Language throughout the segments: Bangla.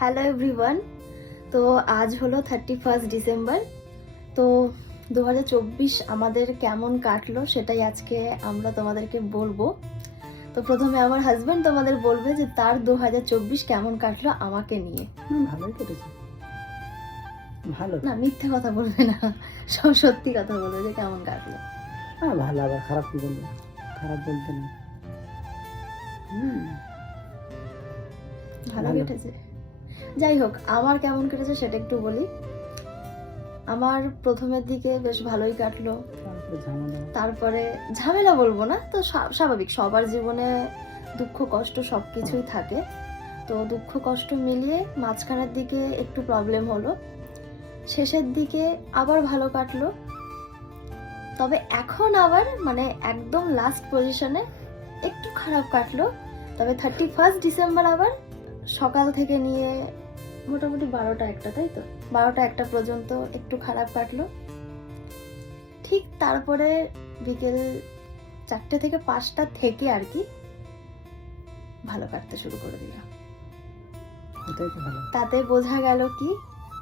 Hello everyone. তো আজ হলো 31 ডিসেম্বর। তো 2024 আমাদের কেমন কাটলো সেটাই আজকে আমরা তোমাদেরকে বলবো। তো প্রথমে আমার হাজবেন্ড তোমাদের বলবে যে তার 2024 কেমন কাটলো আমাকে নিয়ে। ভালোই কেটেছে। ভালো না, মিথ্যে কথা বলবে না, সব সত্যি কথা বলবে যে কেমন কাটলো। ভালো, আবার খারাপ কি বলবো? খারাপ বলতে নেই। ভালো ভালো। কেটেছে। যাই হোক, আমার কেমন কেটেছে সেটা একটু বলি। আমার প্রথমের দিকে বেশ ভালোই কাটলো। তারপরে ঝামেলা বলবো না, তো স্বাভাবিক, সবার জীবনে দুঃখ কষ্ট সবকিছুই থাকে। তো দুঃখ কষ্ট মিলিয়ে মাঝখানের দিকে একটু প্রবলেম হলো, শেষের দিকে আবার ভালো কাটলো। তবে এখন আবার মানে একদম লাস্ট পজিশনে একটু খারাপ কাটলো। তবে 31 ডিসেম্বর আবার সকাল থেকে নিয়ে মোটামুটি 12টা 1টা, তাই তো 12টা 1টা পর্যন্ত একটু খারাপ কাটলো। ঠিক তারপরে বিকেল 4টে থেকে 5টা থেকে আর কি ভালো কাটতে শুরু করে দিল। তাতে বোঝা গেল কি,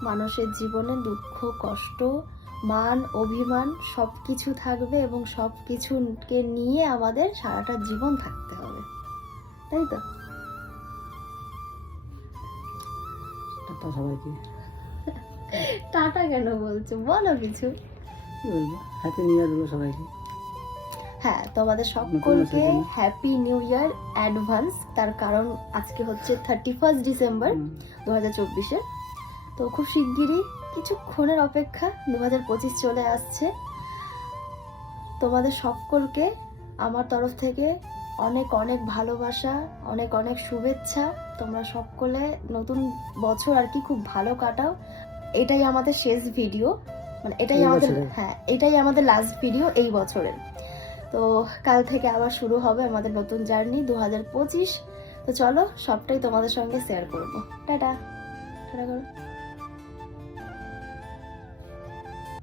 মানুষের জীবনে দুঃখ কষ্ট মান অভিমান সবকিছু থাকবে এবং সবকিছুকে নিয়ে আমাদের সারাটা জীবন থাকতে হবে, তাই তো? সবাইকে টাটা কেন বলছো, বলো কিছু। হ্যাপি নিউ ইয়ার বলো সবাইকে। হ্যাঁ, তোমাদের সকলকে হ্যাপি নিউ ইয়ার অ্যাডভান্স। তার কারণ আজকে হচ্ছে 31 ডিসেম্বর 2024-এ। তো খুব শিগগিরই, কিছুক্ষণের অপেক্ষা, 2025 চলে আসছে। তোমাদের সকলকে আমার তরফ থেকে অনেক অনেক ভালোবাসা, অনেক অনেক শুভেচ্ছা। তোমরা সকলে নতুন বছর আর কি খুব ভালো কাটাও। এটাই আমাদের শেষ ভিডিও, মানে এটাই আমাদের, হ্যাঁ এটাই আমাদের লাস্ট ভিডিও এই বছরের। তো কাল থেকে আবার শুরু হবে আমাদের নতুন জার্নি 2025। তো চলো সবটাই তোমাদের সঙ্গে শেয়ার করবো। টাটা টাটা করো।